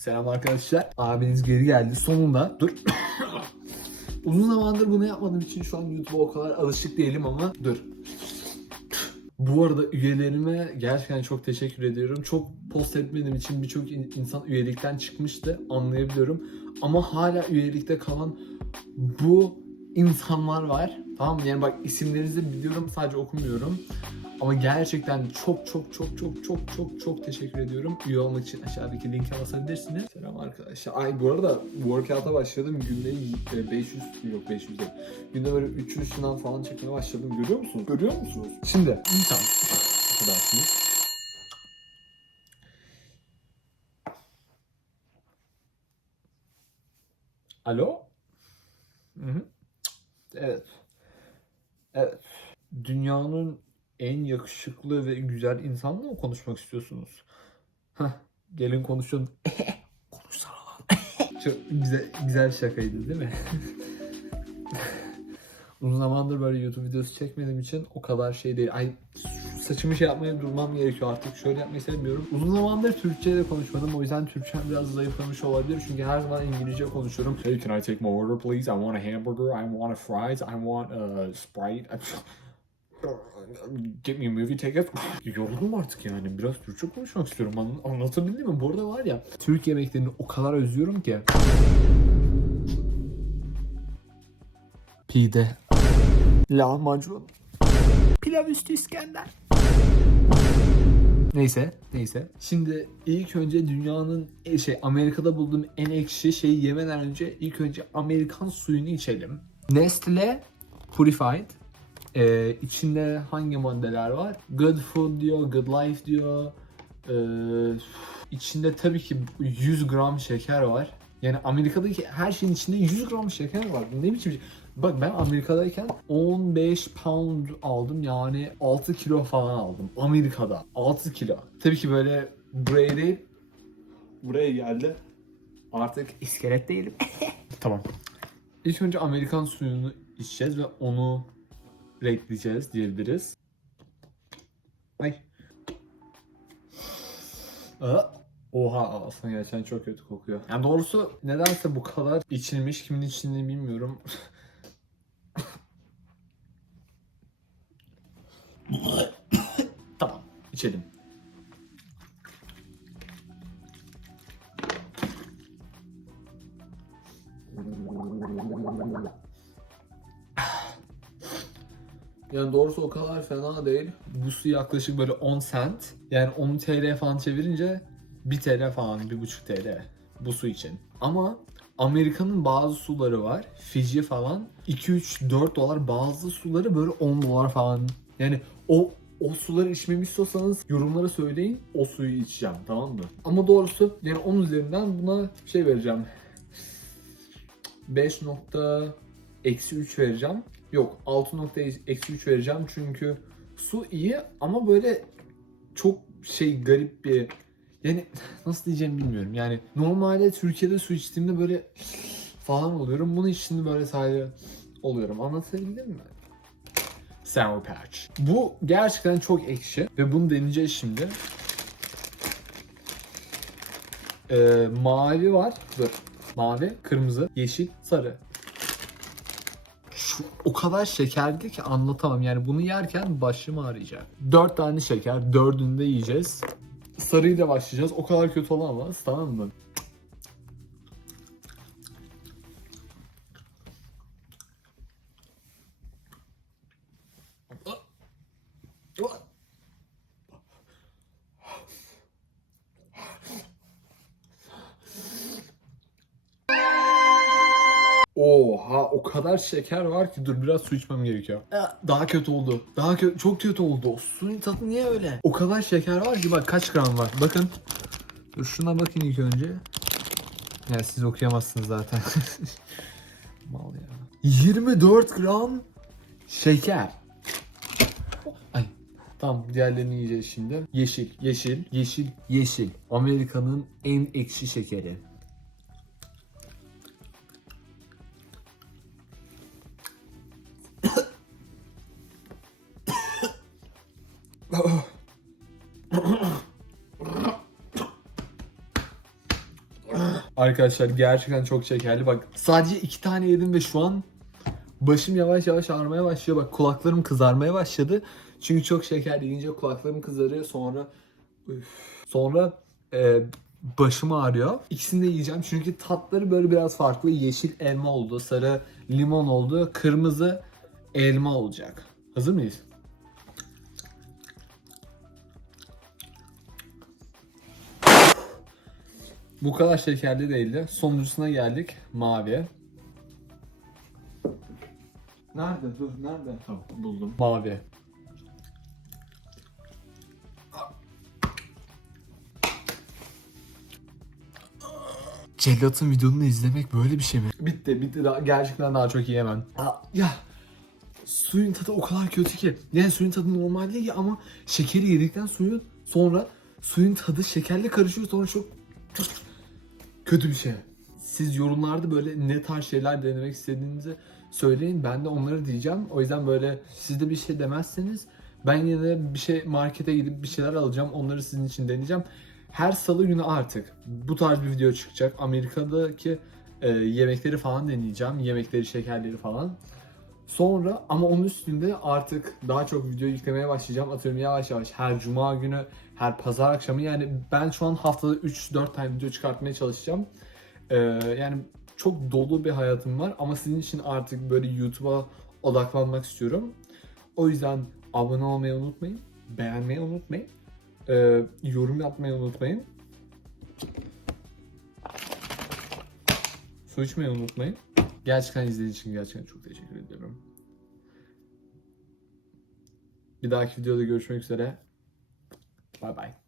Selam arkadaşlar. Abiniz geri geldi sonunda. Dur. Uzun zamandır bunu yapmadığım için şu an YouTube'a o kadar alışık değilim ama dur. Bu arada üyelerime gerçekten çok teşekkür ediyorum. Çok post etmediğim için birçok in- insan üyelikten çıkmıştı anlayabiliyorum. Ama hala üyelikte kalan bu insanlar var. Tamam mı? Yani bak isimlerinizi biliyorum sadece okumuyorum. Ama gerçekten çok çok çok çok çok çok çok teşekkür ediyorum. Üye olmak için aşağıdaki linke basabilirsiniz. Selam arkadaşlar. Ay bu arada workout'a başladım. Günde y- 500 yok 500 değil. Günde böyle 300 şınav falan çekmeye başladım. Görüyor musunuz? Görüyor musunuz? Şimdi insan affedersiniz. Alo? Hı hı. Evet. Evet. Dünyanın en yakışıklı ve güzel insanla mı konuşmak istiyorsunuz? Heh, gelin konuşun. Konuşsana lan. Çok güzel, güzel şakaydı değil mi? Uzun zamandır böyle YouTube videosu çekmediğim için o kadar şey değil. Ay saçımı şey yapmaya durmam gerekiyor artık. Şöyle yapmayı sevmiyorum. Uzun zamandır Türkçe de konuşmadım. O yüzden Türkçem biraz zayıflamış olabilir. Çünkü her zaman İngilizce konuşuyorum. Hey can I take my order please? I want a hamburger. I want a fries. I want a Sprite. Get me movie ticket. Yoruldum artık yani. Biraz Türkçe konuşmak istiyorum. An- anlatabildim mi? Bu arada var ya Türk yemeklerini o kadar özlüyorum ki. Pide. Lahmacun. Pilav üstü İskender. Neyse, neyse. Şimdi ilk önce dünyanın e, şey Amerika'da bulduğum en ekşi şeyi yemeden önce ilk önce Amerikan suyunu içelim. Nestle Purified. Ee, içinde hangi maddeler var? Good food diyor, good life diyor. Ee, içinde tabii ki 100 gram şeker var. Yani Amerika'daki her şeyin içinde 100 gram şeker var. Ne biçim şey? Bak ben Amerika'dayken 15 pound aldım yani 6 kilo falan aldım. Amerika'da 6 kilo. Tabii ki böyle buraya değil buraya geldi. Artık iskelet değilim. tamam. İlk önce Amerikan suyunu içeceğiz ve onu renkleyeceğiz diyebiliriz. Ay. Aa, Oha aslında gerçekten çok kötü kokuyor. Yani doğrusu nedense bu kadar içilmiş kimin içtiğini bilmiyorum. tamam içelim. Yani doğrusu o kadar fena değil. Bu su yaklaşık böyle 10 cent. Yani 10 TL falan çevirince 1 TL falan, 1,5 TL bu su için. Ama Amerika'nın bazı suları var. Fiji falan 2 3 4 dolar bazı suları böyle 10 dolar falan. Yani o o suları içmemi istiyorsanız yorumlara söyleyin. O suyu içeceğim tamam mı? Ama doğrusu yani 10 üzerinden buna şey vereceğim. 5 nokta eksi 3 vereceğim. Yok 6 nokta eksi 3 vereceğim çünkü su iyi ama böyle çok şey garip bir yani nasıl diyeceğimi bilmiyorum. Yani normalde Türkiye'de su içtiğimde böyle falan oluyorum. Bunu içtiğimde böyle sadece oluyorum. Anlatabildim mi? Sour Patch. Bu gerçekten çok ekşi ve bunu deneyeceğiz şimdi. Ee, mavi var. Dur. Mavi, kırmızı, yeşil, sarı. O kadar şekerli ki anlatamam. Yani bunu yerken başım ağrıyacak. Dört tane şeker. Dördünü de yiyeceğiz. Sarıyla başlayacağız. O kadar kötü olamaz. Tamam mı? Oha o kadar şeker var ki dur biraz su içmem gerekiyor. Daha kötü oldu. Daha kötü çok kötü oldu. Suyun tadı niye öyle? O kadar şeker var ki bak kaç gram var. Bakın. Dur şuna bakın ilk önce. Ya siz okuyamazsınız zaten. Mal ya. 24 gram şeker. Ay. Tamam diğerlerini yiyeceğiz şimdi. Yeşil, yeşil, yeşil, yeşil. Amerika'nın en ekşi şekeri. Arkadaşlar gerçekten çok şekerli. Bak sadece iki tane yedim ve şu an başım yavaş yavaş ağrımaya başlıyor. Bak kulaklarım kızarmaya başladı. Çünkü çok şekerli yiyince kulaklarım kızarıyor. Sonra sonra e, başım ağrıyor. İkisini de yiyeceğim çünkü tatları böyle biraz farklı. Yeşil elma oldu, sarı limon oldu, kırmızı elma olacak. Hazır mıyız? Bu kadar şekerli değildi. Sonuncusuna geldik. Mavi. Nerede? Dur nerede? Tamam buldum. Mavi. Cellat'ın videonu izlemek böyle bir şey mi? Bitti bitti daha, gerçekten daha çok yiyemem. Aa, ya suyun tadı o kadar kötü ki. Yani suyun tadı normal değil ama şekeri yedikten suyun sonra suyun tadı şekerle karışıyor sonra çok çok kötü bir şey. Siz yorumlarda böyle ne tarz şeyler denemek istediğinizi söyleyin. Ben de onları diyeceğim. O yüzden böyle siz de bir şey demezseniz ben yine bir şey markete gidip bir şeyler alacağım. Onları sizin için deneyeceğim. Her salı günü artık bu tarz bir video çıkacak. Amerika'daki e, yemekleri falan deneyeceğim. Yemekleri, şekerleri falan. Sonra ama onun üstünde artık daha çok video yüklemeye başlayacağım. Atıyorum yavaş yavaş her cuma günü, her pazar akşamı yani ben şu an haftada 3-4 tane video çıkartmaya çalışacağım. Ee, yani çok dolu bir hayatım var ama sizin için artık böyle YouTube'a odaklanmak istiyorum. O yüzden abone olmayı unutmayın, beğenmeyi unutmayın, ee, yorum yapmayı unutmayın. Su içmeyi unutmayın. Gerçekten izlediğiniz için gerçekten çok teşekkür ediyorum. Bir dahaki videoda görüşmek üzere. Bay bay.